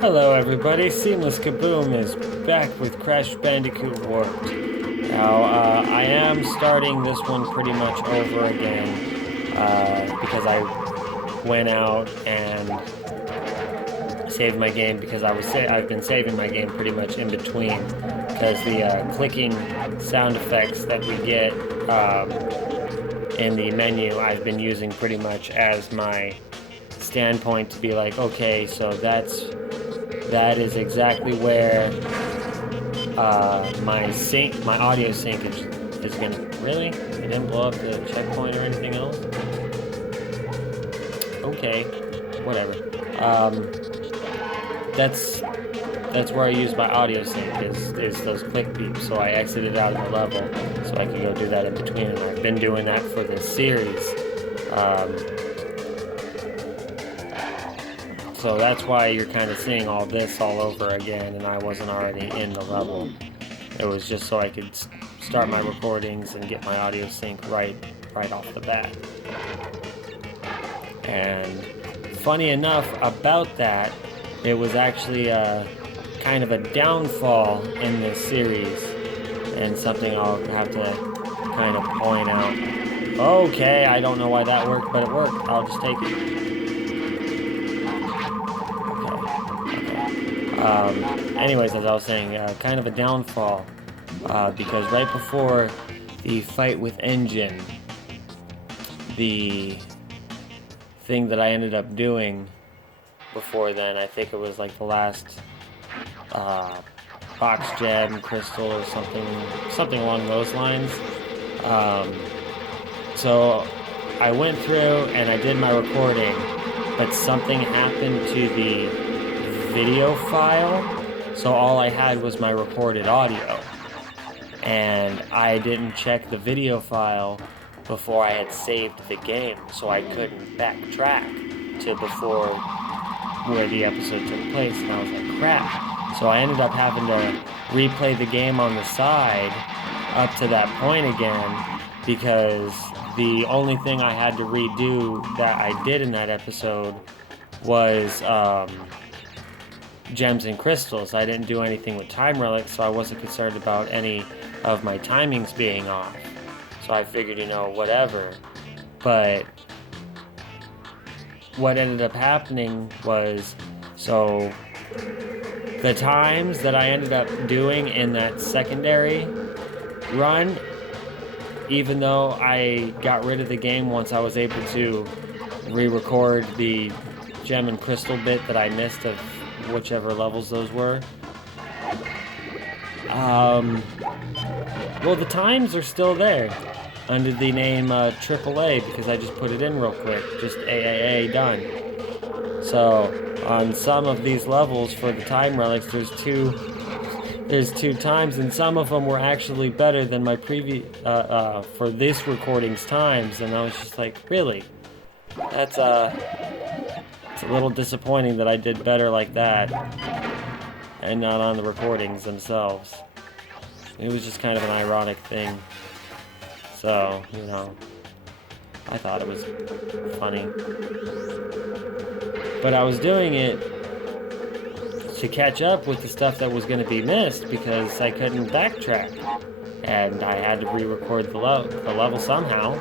Hello everybody, Seamless KaBoom is back with Crash Bandicoot Warped. Now, I am starting this one pretty much over again, because I went out and saved my game because I've been saving my game pretty much in between, because the clicking sound effects that we get in the menu I've been using pretty much as my standpoint to be like, okay, so that is exactly where my audio sync is gonna. Really? I didn't blow up the checkpoint or anything else? Okay, whatever. That's where I use my audio sync is those click beeps. So I exited out of the level so I could go do that in between, and I've been doing that for this series. So that's why you're kind of seeing all this all over again, and I wasn't already in the level. It was just so I could start my recordings and get my audio sync right off the bat. And funny enough about that, it was actually kind of a downfall in this series, and something I'll have to kind of point out. Okay, I don't know why that worked, but it worked. I'll just take it. Anyways, as I was saying, kind of a downfall, because right before the fight with Engine, the thing that I ended up doing before then, I think it was like the last box gem crystal or something along those lines. So I went through and I did my recording, but something happened to the video file, so all I had was my recorded audio, and I didn't check the video file before I had saved the game, so I couldn't backtrack to before where the episode took place, and I was like, crap. So I ended up having to replay the game on the side up to that point again, because the only thing I had to redo that I did in that episode was gems and crystals. I didn't do anything with time relics, so I wasn't concerned about any of my timings being off. So I figured, whatever. But what ended up happening was, so the times that I ended up doing in that secondary run, even though I got rid of the game once I was able to re-record the gem and crystal bit that I missed of whichever levels those were. Well, the times are still there under the name AAA, because I just put it in real quick, just AAA done. So on some of these levels for the time relics, there's two times, and some of them were actually better than my previous for this recording's times, and I was just like, really? That's it's a little disappointing that I did better like that and not on the recordings themselves. It was just kind of an ironic thing. So, I thought it was funny. But I was doing it to catch up with the stuff that was going to be missed, because I couldn't backtrack. And I had to re-record the level somehow.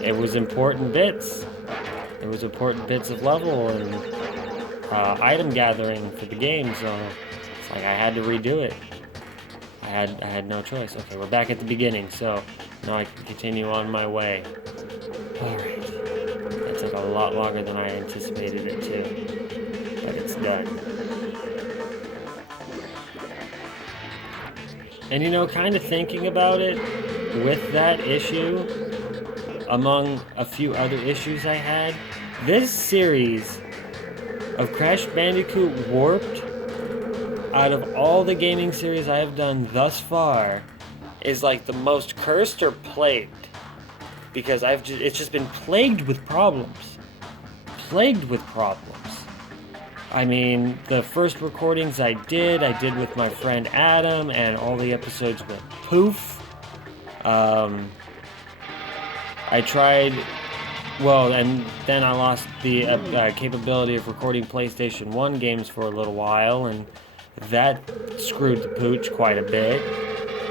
It was important bits. It was important bits of level and item gathering for the game, so it's like I had to redo it. I had no choice. Okay, we're back at the beginning, so now I can continue on my way. Alright. That took a lot longer than I anticipated it to, but it's done. And kind of thinking about it, with that issue, among a few other issues I had, this series of Crash Bandicoot Warped, out of all the gaming series I have done thus far, is like the most cursed or plagued, because it's just been plagued with problems. I mean, the first recordings I did with my friend Adam, and all the episodes went poof. I tried, well, and then I lost the capability of recording PlayStation 1 games for a little while, and that screwed the pooch quite a bit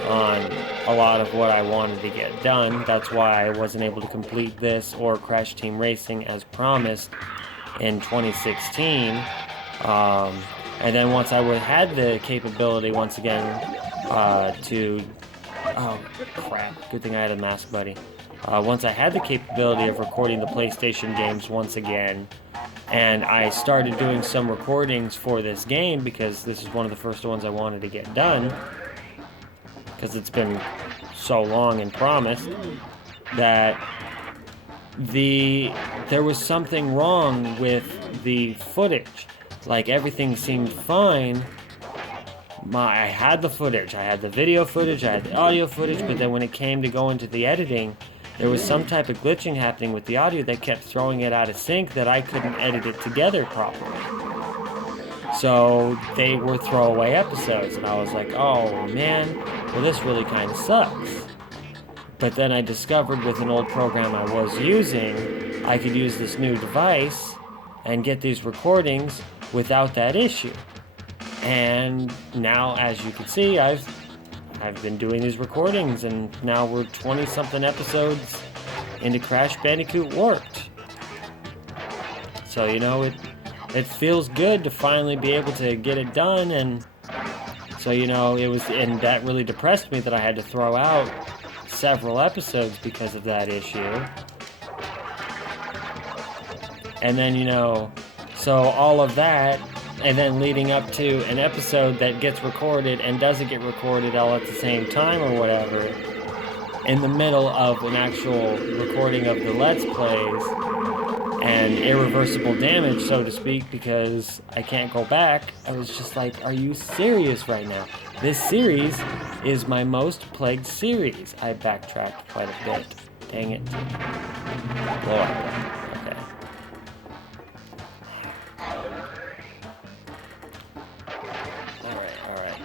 on a lot of what I wanted to get done. That's why I wasn't able to complete this or Crash Team Racing as promised in 2016. And then once I had the capability once again to... Oh, crap. Good thing I had a mask buddy. Once I had the capability of recording the PlayStation games once again, and I started doing some recordings for this game because this is one of the first ones I wanted to get done, because it's been so long and promised, that there was something wrong with the footage. Like, everything seemed fine. I had the footage, I had the video footage, I had the audio footage, but then when it came to go into the editing, there was some type of glitching happening with the audio that kept throwing it out of sync that I couldn't edit it together properly. So they were throwaway episodes, and I was like, oh man, well this really kind of sucks. But then I discovered with an old program I was using, I could use this new device and get these recordings without that issue. And now, as you can see, I've been doing these recordings, and now we're 20-something episodes into Crash Bandicoot Warped. So, you know, it feels good to finally be able to get it done, and so, you know, and that really depressed me that I had to throw out several episodes because of that issue. And then, you know, so all of that, and then leading up to an episode that gets recorded and doesn't get recorded all at the same time or whatever, in the middle of an actual recording of the Let's Plays, and irreversible damage, so to speak, because I can't go back. I was just like, are you serious right now? This series is my most plagued series. I backtracked quite a bit. Dang it. Lord. Okay. Alright.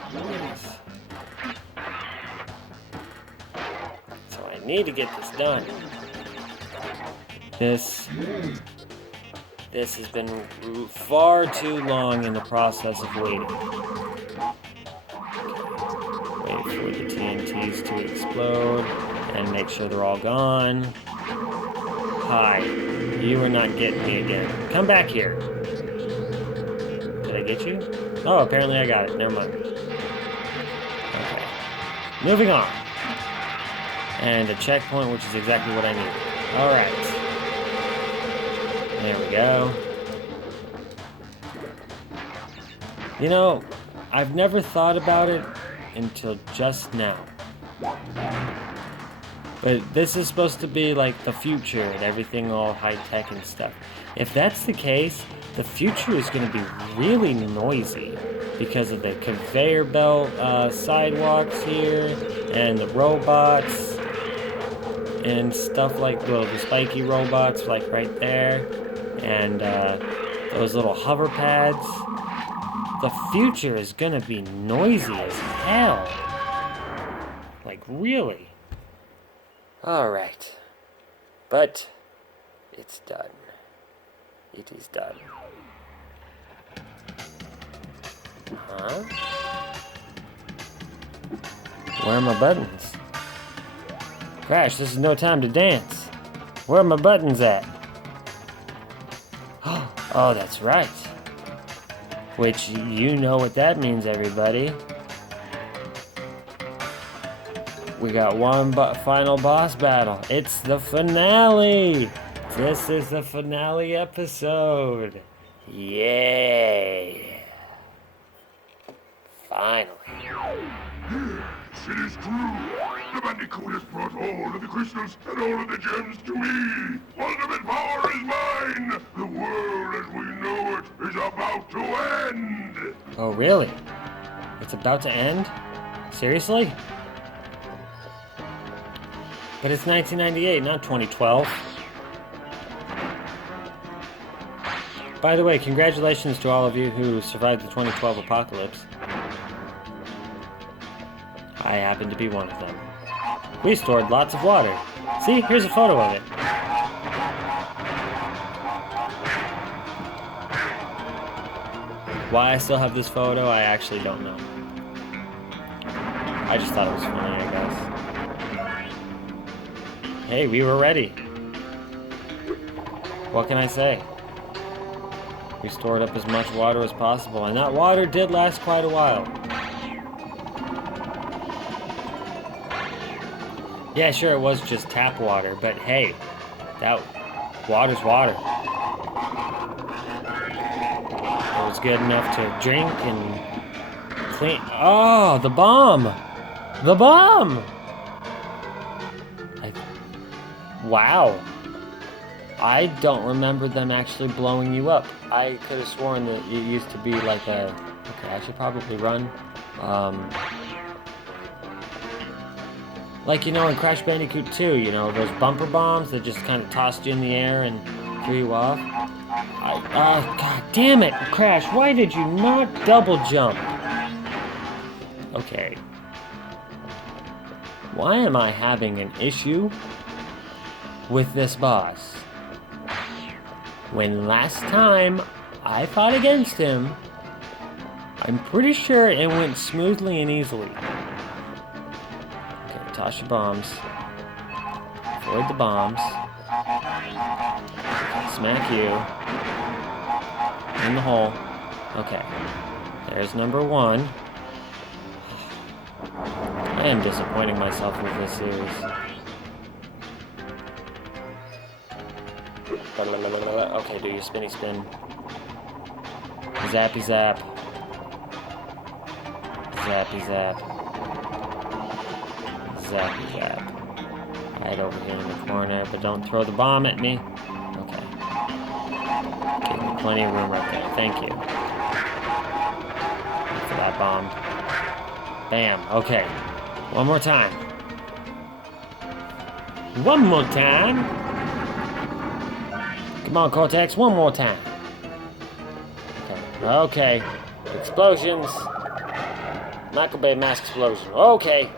So I need to get this done. This has been far too long in the process of waiting. Wait for the TNTs to explode and make sure they're all gone. Hi, you are not getting me again. Come back here. Did I get you? Oh, apparently I got it. Never mind. Okay. Moving on. And a checkpoint, which is exactly what I need. Alright. There we go. You know, I've never thought about it until just now. But this is supposed to be like the future and everything all high-tech and stuff. If that's the case, the future is going to be really noisy because of the conveyor belt sidewalks here and the robots and stuff like, well, the spiky robots like right there. And those little hover pads. The future is gonna be noisy as hell. Like, really. Alright. But it's done. It is done. Huh? Where are my buttons? Crash, this is no time to dance. Where are my buttons at? Oh, that's right. Which, you know what that means, everybody. We got one final boss battle. It's the finale! This is the finale episode. Yay! Finally. Yes, it is true. The Bandicoot has brought all of the crystals and all of the gems to me. Ultimate power is mine. The world as we know it is about to end. Oh, really? It's about to end? Seriously? But it's 1998, not 2012. By the way, congratulations to all of you who survived the 2012 apocalypse. I happen to be one of them. We stored lots of water. See, here's a photo of it. Why I still have this photo, I actually don't know. I just thought it was funny, I guess. Hey, we were ready. What can I say? We stored up as much water as possible, and that water did last quite a while. Yeah, sure, it was just tap water, but hey, that water's water. It was good enough to drink and clean. Oh, the bomb! The bomb! Wow. I don't remember them actually blowing you up. I could have sworn that it used to be like a... Okay, I should probably run. Like, you know, in Crash Bandicoot 2, you know, those bumper bombs that just kind of tossed you in the air and threw you off. God damn it, Crash, why did you not double jump? Okay. Why am I having an issue with this boss? When last time I fought against him, I'm pretty sure it went smoothly and easily. Okay, toss your bombs. Avoid the bombs. Smack you. In the hole. Okay. There's number one. I am disappointing myself with this series. Okay, do your spinny spin. Zappy zap. Zappy zap. Zappy zap. Right over here in the corner, but don't throw the bomb at me. Okay. Give me plenty of room right there. Thank you. For that bomb. Bam. Okay. One more time. One more time. Come on, Cortex. One more time. Okay. Okay. Explosions. Michael Bay mass explosion. Okay.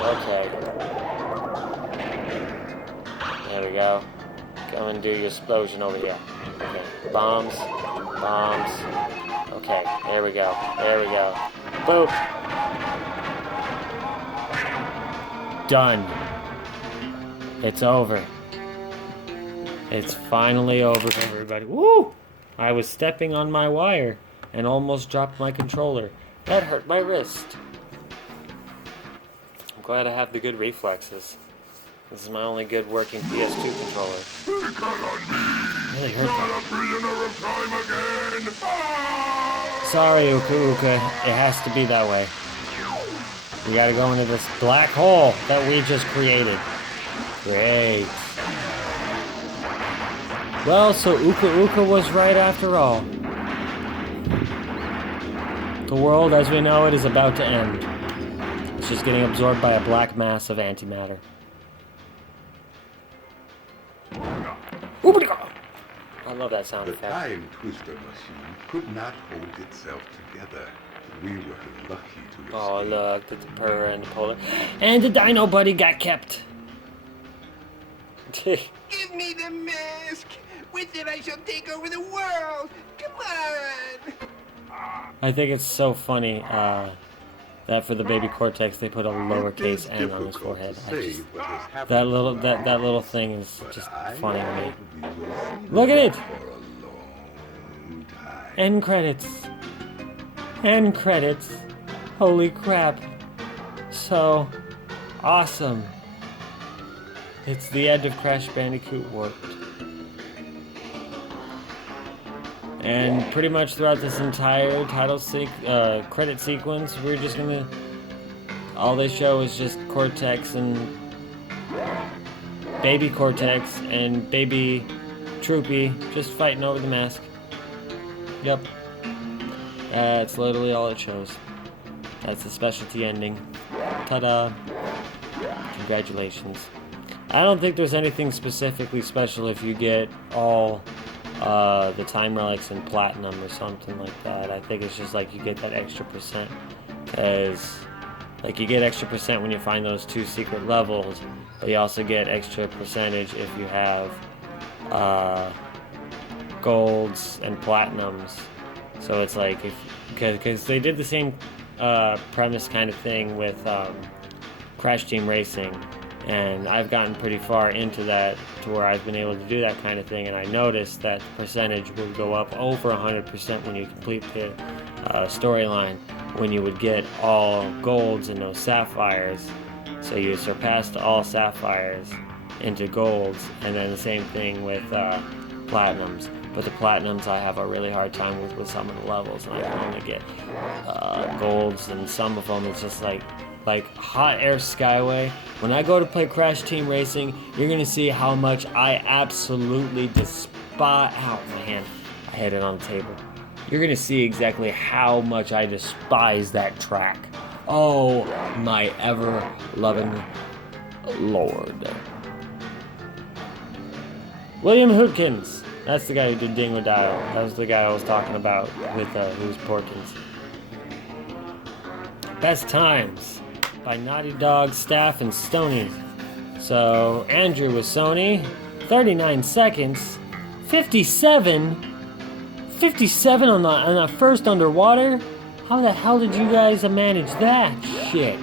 Okay. There we go. Come and do your explosion over here. Okay. Bombs. Bombs. Okay. There we go. There we go. Boop. Done. It's over. It's finally over, everybody. Woo! I was stepping on my wire and almost dropped my controller. That hurt my wrist. I'm glad I have the good reflexes. This is my only good working PS2 controller. Really hurt that. Sorry, Uka Uka. It has to be that way. We gotta go into this black hole that we just created. Great. Well, so Uka Uka was right after all. The world as we know it is about to end. It's just getting absorbed by a black mass of antimatter. I love that sound effect. The time twister machine could not hold itself together. We were lucky to escape. Oh, look, the purr and the polar. And the dino buddy got kept. Give me the mask! With it I shall take over the world! Come on! I think it's so funny that for the baby Cortex they put a lowercase n on his forehead. That little thing is just funny to me. Look at it! End credits. End credits. Holy crap. So awesome. It's the end of Crash Bandicoot Warped. And pretty much throughout this entire credit sequence, we're just gonna... All they show is just Cortex and... Baby Cortex and Baby Troopy just fighting over the mask. Yep. That's literally all it shows. That's the specialty ending. Ta-da. Congratulations. I don't think there's anything specifically special if you get all the time relics in platinum or something like that. I think it's just like you get that extra %. Because Like, you get extra percent when you find those 2 secret levels, but you also get extra percentage if you have golds and platinums. So it's like, because they did the same premise kind of thing with Crash Team Racing, and I've gotten pretty far into that to where I've been able to do that kind of thing, and I noticed that the percentage would go up over 100% when you complete the storyline, when you would get all golds and no sapphires. So you surpassed all sapphires into golds, and then the same thing with platinums. But the platinums I have a really hard time with some of the levels, and I can only get golds, and some of them it's just like Hot Air Skyway. When I go to play Crash Team Racing, you're gonna see how much I absolutely despise. Ow, my hand! I hit it on the table. You're gonna see exactly how much I despise that track. Oh my ever-loving Lord. William Hootkins. That's the guy who did Dingo Dial. That was the guy I was talking about with Who's Porkins. Best Times by Naughty Dog, Staff, and Stony. So, Andrew with Sony, 39 seconds, 57 on the first underwater? How the hell did you guys manage that shit?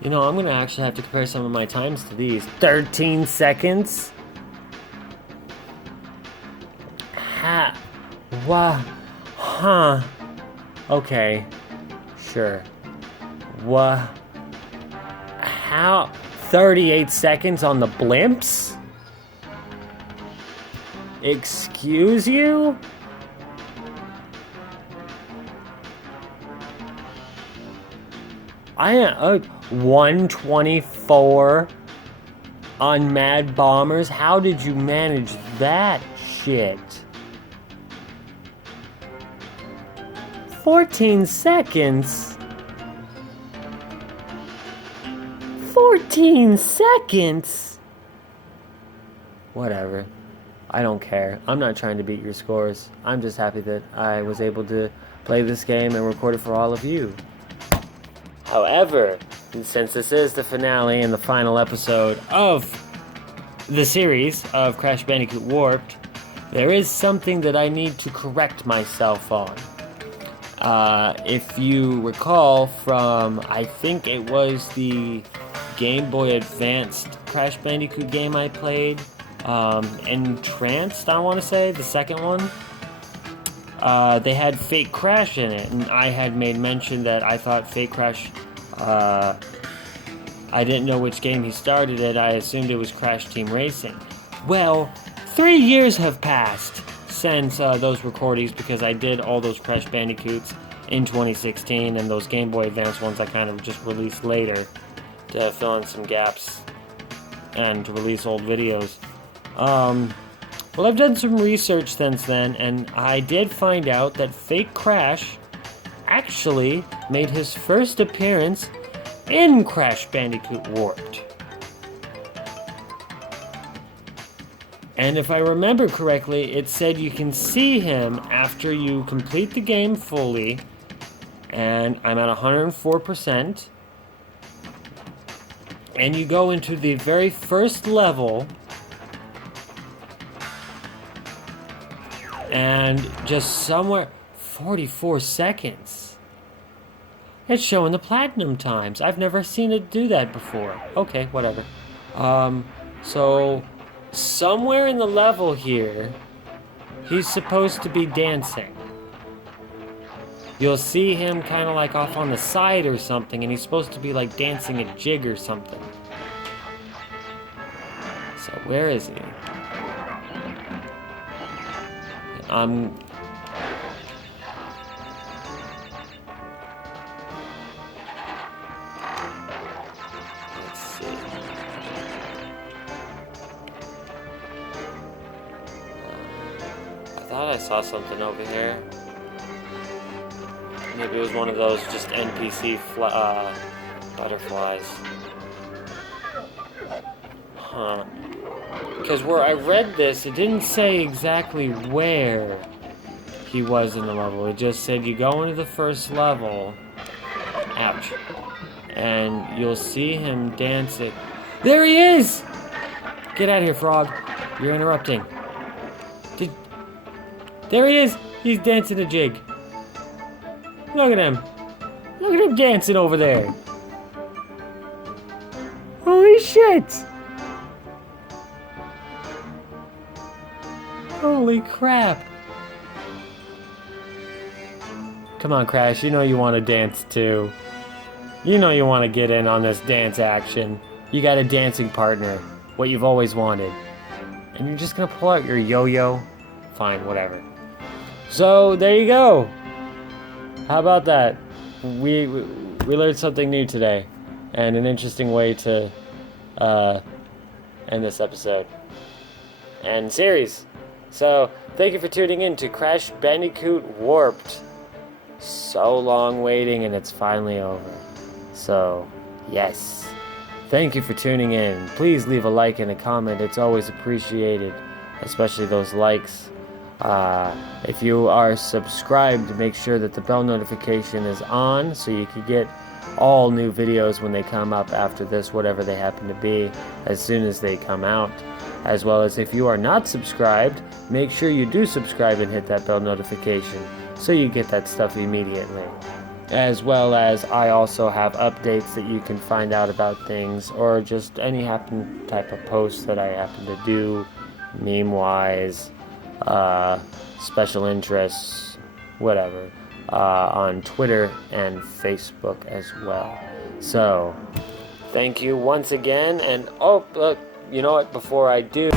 You know, I'm gonna actually have to compare some of my times to these. 13 seconds? Huh. Okay. Sure. How? 38 seconds on the blimps? Excuse you? I am 124 on Mad Bombers. How did you manage that shit? 14 seconds? 14 seconds? Whatever. I don't care. I'm not trying to beat your scores. I'm just happy that I was able to play this game and record it for all of you. However, since this is the finale and the final episode of the series of Crash Bandicoot Warped, there is something that I need to correct myself on. If you recall from, I think it was the Game Boy Advanced Crash Bandicoot game I played, Entranced, I want to say, the second one. They had Fake Crash in it, and I had made mention that I thought Fake Crash, I didn't know which game he started it. I assumed it was Crash Team Racing. Well, 3 years have passed since those recordings, because I did all those Crash Bandicoots in 2016, and those Game Boy Advance ones I kind of just released later to fill in some gaps and to release old videos. Well, I've done some research since then, and I did find out that Fake Crash actually made his first appearance in Crash Bandicoot Warped. And if I remember correctly, it said you can see him after you complete the game fully, and I'm at 104%, and you go into the very first level, and just somewhere 44 seconds. It's showing the platinum times. I've never seen it do that before. Okay, whatever. So somewhere in the level here, he's supposed to be dancing. You'll see him kind of like off on the side or something, and he's supposed to be like dancing a jig or something. So where is he? Let's see. I thought I saw something over here. Maybe it was one of those just NPC butterflies. Huh. Because where I read this, it didn't say exactly where he was in the level. It just said you go into the first level, Ouch. And you'll see him dancing. There he is! Get out of here, frog. You're interrupting. There he is! He's dancing a jig. Look at him. Look at him dancing over there. Holy shit! Holy crap. Come on, Crash. You know you want to dance too. You know you want to get in on this dance action. You got a dancing partner. What you've always wanted. And you're just gonna pull out your yo-yo? Fine, whatever. So, there you go. How about that? We learned something new today. And an interesting way to end this episode. And series. So, thank you for tuning in to Crash Bandicoot Warped. So long waiting and it's finally over. So, yes. Thank you for tuning in. Please leave a like and a comment. It's always appreciated, especially those likes. If you are subscribed, make sure that the bell notification is on so you can get all new videos when they come up after this, whatever they happen to be, as soon as they come out. As well as if you are not subscribed, make sure you do subscribe and hit that bell notification so you get that stuff immediately. As well as I also have updates that you can find out about things or just any type of posts that I happen to do, meme-wise, special interests, whatever, on Twitter and Facebook as well. So, thank you once again, and oh, look, you know what, before I do...